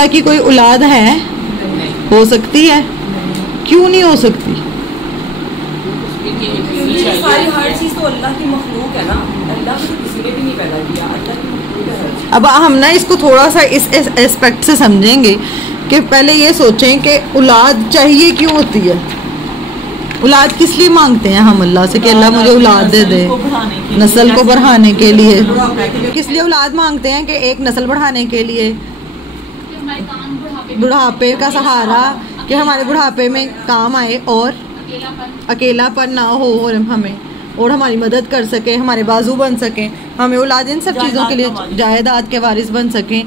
अल्लाह की कोई औलाद है? हो सकती है? क्यों नहीं हो सकती? सारी हर चीज तो अल्लाह की मखलूक है ना, अल्लाह को किसी ने भी नहीं पैदा किया, अल्लाह की मखलूक है हर चीज। अब हम ना इसको थोड़ा सा इस एस्पेक्ट से समझेंगे कि पहले ये सोचें कि औलाद चाहिए क्यों होती है। औलाद किस लिए मांगते हैं हम अल्लाह से कि अल्लाह मुझे औलाद दे दे? नस्ल को बढ़ाने के लिए। किस लिए औलाद मांगते हैं? कि एक नस्ल बढ़ाने के लिए, बुढ़ापे का सहारा, कि हमारे बुढ़ापे में काम आए और अकेलापन ना हो और हमें, और हमारी मदद कर सके, हमारे बाजू बन सके, हमें औलाद इन सब चीज़ों के लिए जायदाद के वारिस बन सकें।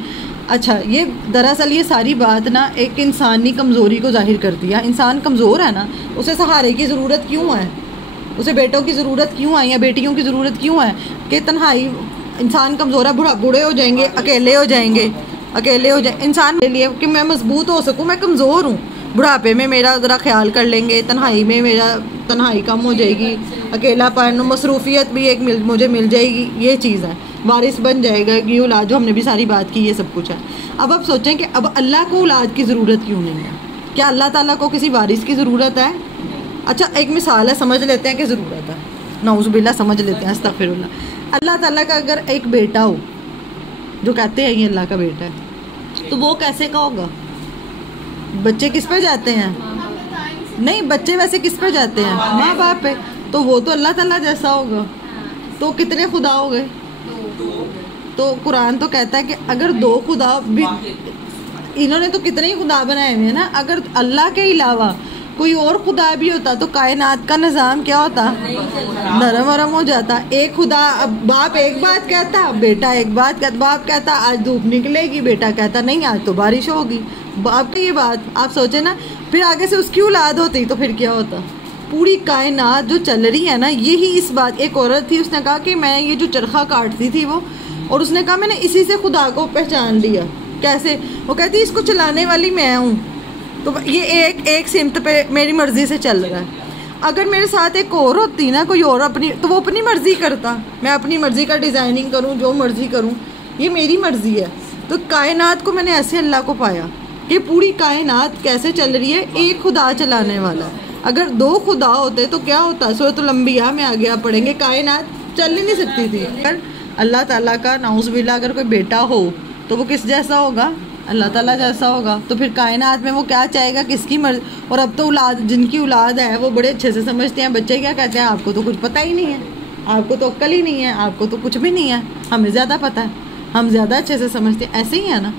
अच्छा, ये दरअसल ये सारी बात ना एक इंसानी कमज़ोरी को जाहिर करती है। इंसान कमज़ोर है ना, उसे सहारे की ज़रूरत क्यों है? उसे बेटों की ज़रूरत क्यों है या बेटियों की ज़रूरत क्यों है? कि तन्हाई, इंसान कमज़ोर है, बूढ़े हो जाएंगे, अकेले हो जाएंगे, इंसान के लिए कि मैं मजबूत हो सकूं, मैं कमज़ोर हूँ, बुढ़ापे में मेरा ज़रा ख्याल कर लेंगे, तन्हाई में मेरा तन्हाई कम हो जाएगी, अकेलापन, मसरूफियत भी एक मुझे मिल जाएगी, ये चीज़ है, वारिस बन जाएगा कि औलाद, जो हमने भी सारी बात की, ये सब कुछ है। अब आप सोचें कि अब अल्लाह को औलाद की ज़रूरत क्यों नहीं है? क्या अल्लाह ताला को किसी वारिस की ज़रूरत है? अच्छा, एक मिसाल है, समझ लेते हैं कि ज़रूरत है, नाउज़ुबिल्लाह, समझ लेते हैं, अस्तग़फिरुल्लाह। अल्लाह ताला का अगर एक बेटा हो, जो कहते हैं ये अल्लाह का बेटा है, तो वो कैसे का होगा? बच्चे किस पे जाते हैं? नहीं, बच्चे वैसे किस पे जाते हैं? माँ बाप पे। तो वो तो अल्लाह ताला जैसा होगा। तो कितने खुदा हो गए? तो कुरान तो कहता है कि अगर दो खुदा भी, इन्होंने तो कितने ही खुदा बनाए हुए हैं ना, अगर अल्लाह के अलावा कोई और खुदा भी होता तो कायनात का निज़ाम क्या होता? नरम वरम हो जाता। एक खुदा, अब बाप एक बात कहता, बेटा एक बात कहता, बाप कहता आज धूप निकलेगी, बेटा कहता नहीं आज तो बारिश होगी। बाप की ये बात आप सोचे ना, फिर आगे से उसकी औलाद होती तो फिर क्या होता? पूरी कायनात जो चल रही है ना, यही इस बात। एक औरत थी, उसने कहा कि मैं ये जो चरखा काटती थी वो, और उसने कहा मैंने इसी से खुदा को पहचान लिया। कैसे? वो कहती इसको चलाने वाली मैं हूँ, तो ये एक सिमत पे मेरी मर्जी से चल रहा है। अगर मेरे साथ एक और होती ना कोई और अपनी, तो वो अपनी मर्जी करता, मैं अपनी मर्जी का डिज़ाइनिंग करूँ, जो मर्जी करूँ, ये मेरी मर्जी है। तो कायनात को मैंने ऐसे अल्लाह को पाया कि पूरी कायनात कैसे चल रही है, एक खुदा चलाने वाला है। अगर दो खुदा होते तो क्या होता? सूरतुल अंबिया में आ गया पढ़ेंगे, कायनात चल ही नहीं सकती थी। अगर अल्लाह ताला का नाउज़ुबिल्लाह अगर कोई बेटा हो तो वो किस जैसा होगा? अल्लाह ताला जैसा होगा। तो फिर कायनात में वो क्या चाहेगा? किसकी मर्जी? और अब तो औलाद, जिनकी औलाद है वो बड़े अच्छे से समझते हैं। बच्चे क्या कहते हैं? आपको तो कुछ पता ही नहीं है, आपको तो अक्ल ही नहीं है, आपको तो कुछ भी नहीं है, हमें ज़्यादा पता है, हम ज़्यादा अच्छे से समझते हैं। ऐसे ही है ना।